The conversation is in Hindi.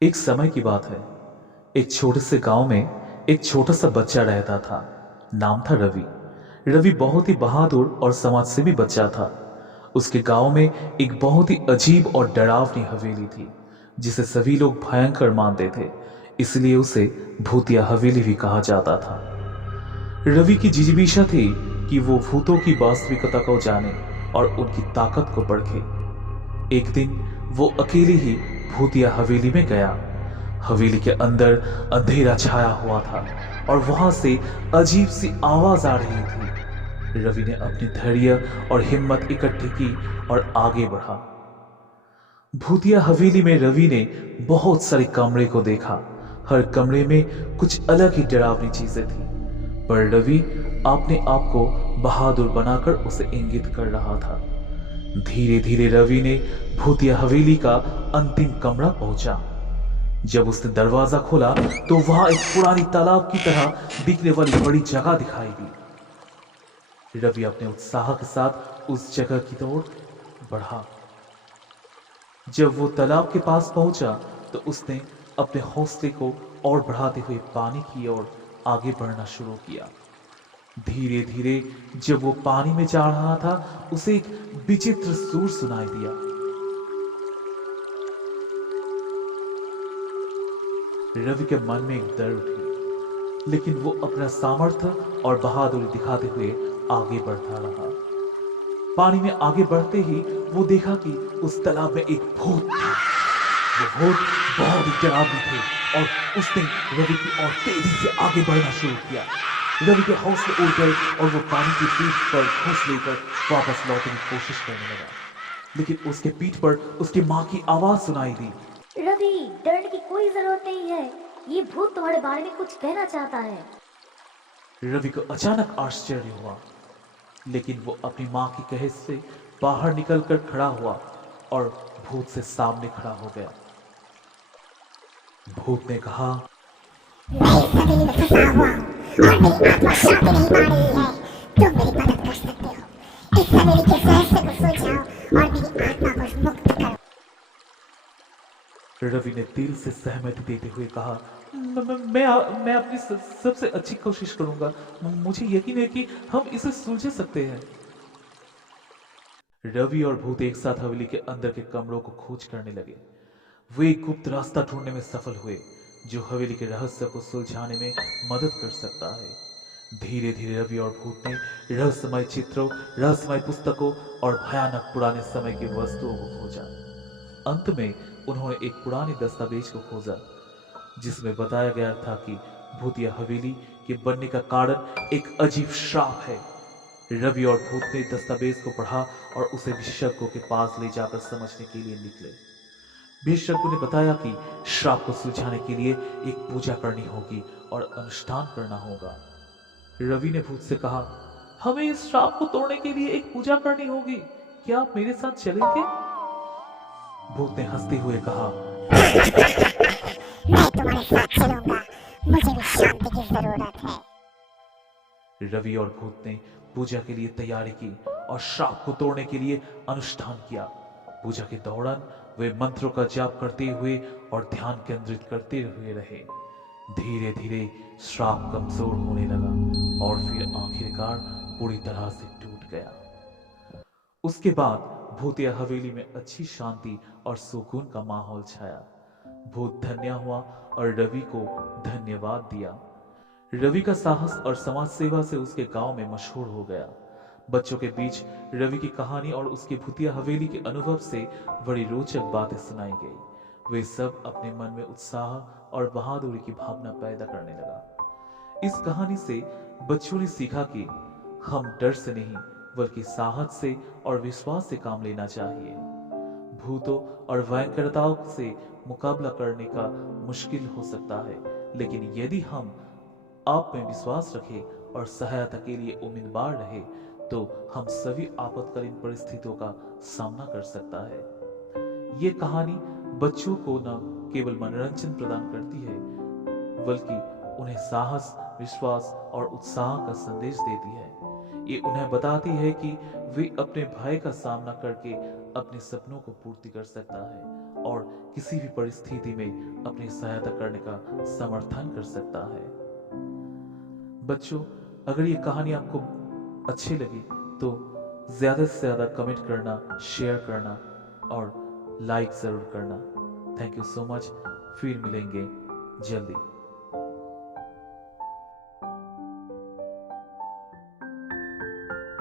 एक समय की बात है। एक छोटे से गांव में एक छोटा सा बच्चा रहता था। नाम था रवि। रवि बहुत ही बहादुर और समाजसेवी बच्चा था। उसके गांव में एक बहुत ही अजीब और डरावनी हवेली थी, जिसे सभी लोग भयंकर मानते थे। इसलिए उसे भूतिया हवेली भी कहा जाता था। रवि की जिजीविषा थी कि वो भूतों की वास्तविकता को जाने और उनकी ताकत को परखे। एक दिन वो अकेले ही भूतिया हवेली में गया। हवेली के अंदर अंधेरा छाया हुआ था और वहां से अजीब सी आवाज आ रही थी। रवि ने अपनी धैर्य और हिम्मत इकट्ठी की और आगे बढ़ा। भूतिया हवेली में रवि ने बहुत सारे कमरे को देखा। हर कमरे में कुछ अलग ही डरावनी चीजें थी, पर रवि अपने आप को बहादुर बनाकर उसे इंगित कर रहा था। धीरे धीरे रवि ने भूतिया हवेली का अंतिम कमरा पहुंचा। जब उसने दरवाजा खोला तो वहां एक पुरानी तालाब की तरह दिखने वाली बड़ी जगह दिखाई दी। रवि अपने उत्साह के साथ उस जगह की ओर बढ़ा। जब वो तालाब के पास पहुंचा तो उसने अपने हौसले को और बढ़ाते हुए पानी की ओर आगे बढ़ना शुरू किया। धीरे धीरे जब वो पानी में जा रहा था, उसे एक विचित्र सुर सुनाई दिया। रवि के मन में एक डर उठी, लेकिन वो अपना सामर्थ्य और बहादुरी दिखाते हुए आगे बढ़ता रहा। पानी में आगे बढ़ते ही वो देखा कि उस तालाब में एक भूत था। वो भूत बहुत ही डरावनी थे और उसने रवि की ओर तेजी से आगे बढ़ना शुरू किया। रवि के हौसले उड़ गए और वो पानी की पीठ पर घुस लेकर वापस लौटने की कोशिश करने लगा, लेकिन उसके पीठ पर उसकी माँ की आवाज सुनाई दी। रवि, डरने की कोई जरूरत नहीं है। ये भूत तुम्हारे बारे में कुछ कहना चाहता है। रवि को अचानक आश्चर्य हुआ, लेकिन वो अपनी माँ की कहे से बाहर निकलकर खड़ा हुआ और भूत से सामने खड़ा हो गया। भूत ने कहा, मैं इस हवेली में फंसा हुआ हूँ और मेरी आत्मा शांति नहीं पा रही है। तुम मेरी मदद कर सकते हो। इस हवेली के रहस्य को सुलझाओ और मेरी आत्मा को मुक्त करो। रवि ने दिल से सहमति देते हुए कहा, मैं अपनी सबसे अच्छी कोशिश करूंगा। मुझे यकीन है कि हम इसे सुलझा सकते हैं। रवि और भूत एक साथ हवेली के अंदर के कमरों को खोज करने लगे। वे एक गुप्त रास्ता ढूंढने में सफल हुए, जो हवेली के रहस्य को सुलझाने में मदद कर सकता है। धीरे धीरे रवि और भूत ने रहस्यमय चित्रों, रहस्यमय पुस्तकों और भयानक पुराने समय की वस्तुओं को खोजा। अंत में उन्होंने एक पुराने दस्तावेज को खोजा, जिसमें बताया गया था कि भूतिया हवेली के बनने का कारण एक अजीब श्राप है। रवि और भूत ने दस्तावेज को पढ़ा और उसे विशेषज्ञों के पास ले जाकर समझने के लिए निकले। विशेषज्ञों ने बताया कि श्राप को सुलझाने के लिए एक पूजा करनी होगी और अनुष्ठान करना होगा। रवि ने भूत से कहा, हमें इस श्राप को तोड़ने के लिए एक पूजा करनी होगी। क्या आप मेरे साथ चलेंगे? भूत ने हंसते हुए कहा, मैं तुम्हारे साथ चलूंगा। मुझे भी शांति की जरूरत है। रवि और भूत ने पूजा के लिए तैयारी की और श्राप को तोड़ने के लिए अनुष्ठान किया। पूजा के दौरान वे मंत्रों का जाप करते हुए और ध्यान केंद्रित करते हुए रहे। धीरे धीरे श्राप कमजोर होने लगा और फिर आखिरकार पूरी तरह से टूट गया। उसके बाद भूतिया हवेली में अच्छी शांति और सुकून का माहौल छाया। भूत धन्य हुआ और रवि को धन्यवाद दिया। रवि का साहस और समाज सेवा से उसके गांव में मशहूर हो गया। बच्चों के बीच रवि की कहानी और उसकी भूतिया हवेली के अनुभव से बड़ी रोचक बातें सुनाई गई। वे सब अपने मन में उत्साह और बहादुरी की भावना पैदा करने लगा। इस कहानी से बच्चों ने सीखा कि हम डर से नहीं, बल्कि साहस से और विश्वास से काम लेना चाहिए। भूतों और भयंकरताओं से मुकाबला करने का मुश्किल हो सकता है, लेकिन यदि हम आप में विश्वास रखें और सहायता के लिए उम्मीदवार रहे, तो हम सभी आपातकालीन परिस्थितियों का सामना कर सकता है। ये कहानी बच्चों को न केवल मनोरंजन प्रदान करती है, बल्कि उन्हें साहस, विश्वास और उत्साह का संदेश देती है। ये उन्हें बताती है कि वे अपने भय का सामना करके अपने सपनों को पूर्ति कर सकता है और किसी भी परिस्थिति में अपनी सहायता करने का समर्थन कर सकता है। बच्चों, अगर ये कहानी आपको अच्छी लगी तो ज़्यादा से ज़्यादा कमेंट करना, शेयर करना और लाइक ज़रूर करना। Thank you so much. फिर मिलेंगे जल्दी।